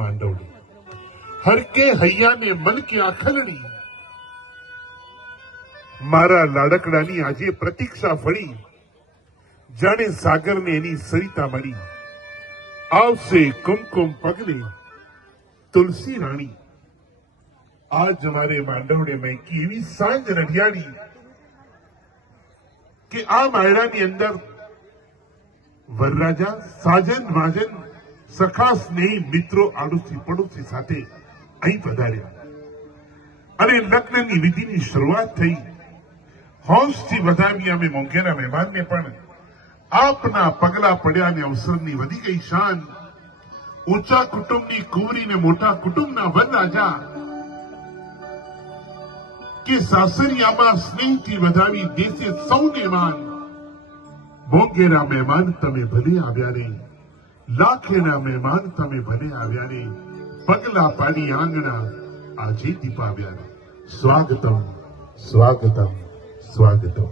માંડવડી, હરકે હૈયાને મન કે આખલડી, મારા લાડકડાની આજે પ્રતીક્ષા ફળી, જાણે સાગરને એની સરિતા મળી, આવશે કુમકુમ પગલે તુલસી રાણી. આજ મારે માંડવડે મૈકી એવી સાંજ રઢિયાળી કે આ માયડાની અંદર વરરાજા સાજન વાજન સખા સ્નેહી મિત્રો આડોશી પડોશી સાથે અહીં પધાર્યા અને લગ્નની વિધિની શરૂઆત થઈ. હોંશથી વધાવી અમે મોંઘેરા મહેમાનને પણ આપના પગલા પડ્યા ને અવસરની વધી ગઈ શાન. ઊંચા કુટુંબની કુંવરીને મોટા કુટુંબના વરરાજા કે સાસરિયામાં સ્નેહથી વધાવી દેશે સૌને માન. મોંઘેરા મહેમાન તમે ભલે આવ્યા રે, લાખેના મહેમાન તમે ભલે આવ્યા રે, પગલા પાડી આંગણા આજે દીપાવ્યા રે. સ્વાગતમ સ્વાગતમ સ્વાગતમ.